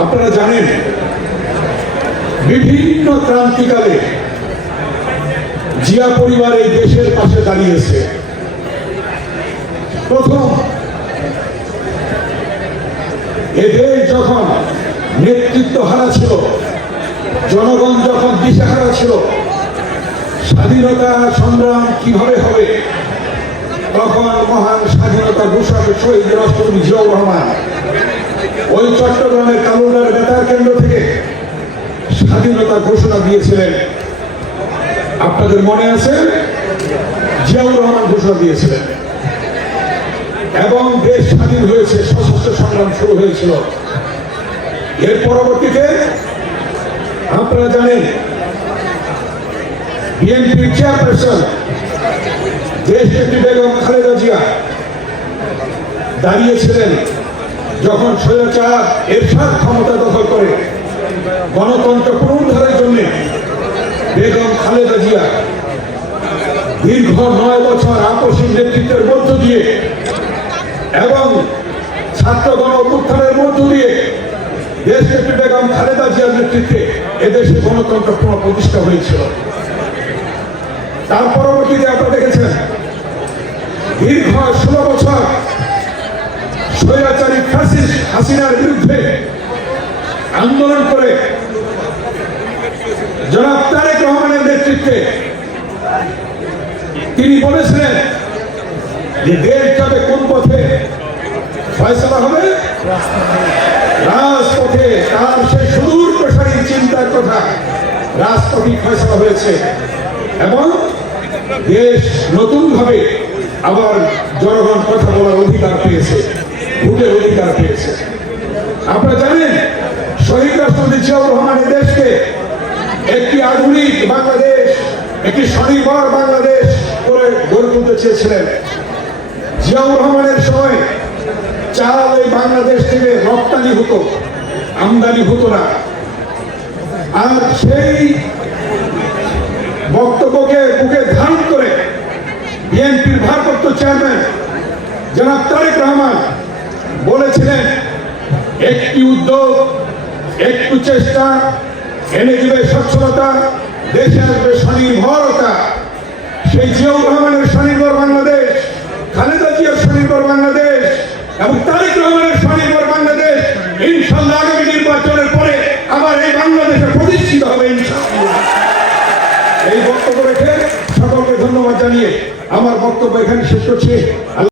আপনারা জানেন বিভিন্ন ক্রান্তিকালে জিয়া পরিবার এই দেশের পাশে দাঁড়িয়েছে। প্রথম এদের যখন নেতৃত্ব হারা ছিল, জনগণ যখন দিশেহারা ছিল, স্বাধীনতা সংগ্রাম কিভাবে হবে, তখন মহান স্বাধীনতা ঘোষক শহীদ রাষ্ট্রপতি জিয়াউর রহমান ওই চট্টগ্রামের কালুরঘাট বেতার কেন্দ্র থেকে স্বাধীনতা ঘোষণা দিয়েছিলেন। আপনাদের মনে আছে? জিয়াউর রহমান ঘোষণা দিয়েছিলেন এবং দেশ স্বাধীন হয়েছে, সশস্ত্র সংগ্রাম শুরু হয়েছিল। এর পরবর্তীতে আপনারা জানেন বিএনপির চেয়ারপারসন দেশনেত্রী বেগম খালেদা জিয়া দাঁড়িয়েছিলেন যখন স্বৈরাচার এরশাদ ক্ষমতা দখল করে গণতন্ত্র পুনরুদ্ধারের জন্য। বেগম খালেদা জিয়া দীর্ঘ 9 বছর আপসী নেতৃত্বের মধ্য দিয়ে এবং ছাত্র গণ অভ্যুত্থানের মধ্য দিয়ে দেশনেত্রী বেগম খালেদা জিয়ার নেতৃত্বে এদেশে গণতন্ত্র পুনঃপ্রতিষ্ঠা হয়েছিল। তার পরবর্তীতে আপনারা দেখেছেন দীর্ঘ 16 বছর স্বৈরাচারী ফ্যাসিস্ট হাসিনার বিরুদ্ধে আন্দোলন করে জনাব তারেক রহমানের নেতৃত্বে তিনি বলেছিলেন যে দেশ যাবে কোন পথে, ফয়সালা হবে রাজপথে। তার সেই সুদূর প্রসারী চিন্তার কথা রাজপথে ফয়সালা হয়েছে এবং দেশ নতুন ভাবে আবার জনগণ কথা বলার অধিকার পেয়েছে, ভোটের অধিকার পেয়েছে। আপনারা জানেন শহীদ রাষ্ট্রপতি জিয়াউর রহমানের দেশকে একটি আধুনিক বাংলাদেশ, একটি স্বনির্ভর বাংলাদেশ করে গড়ে তুলতে চেয়েছিলেন। জিয়াউর রহমানের সময় চাল এই বাংলাদেশ থেকে রপ্তানি হতো, আমদানি হতো না। আর সেই বক্তব্যকে বুকে ধারণ করে বিএনপির ভারপ্রাপ্ত চেয়ারম্যান জনাব তারেক রহমান বলেছিলেন একটি উদ্যোগ, একটু চেষ্টা এনে দিবে সচ্ছলতা, দেশে আসবে স্বনির্ভরতা। সেই জিয়াউর রহমানের স্বনির্ভর বাংলাদেশ, খালেদা জিয়ার স্বনির্ভর বাংলাদেশ এবং তারেক রহমানের স্বনির্ভর বাংলাদেশ ইনশাআল্লাহ আগামী নির্বাচনের পরে আবার এই বাংলাদেশে প্রতিষ্ঠিত হবে ইনশাআল্লাহ। এই বক্তব্য রেখে সকলকে ধন্যবাদ জানিয়ে আমার বক্তব্য এখানে শেষ করছি।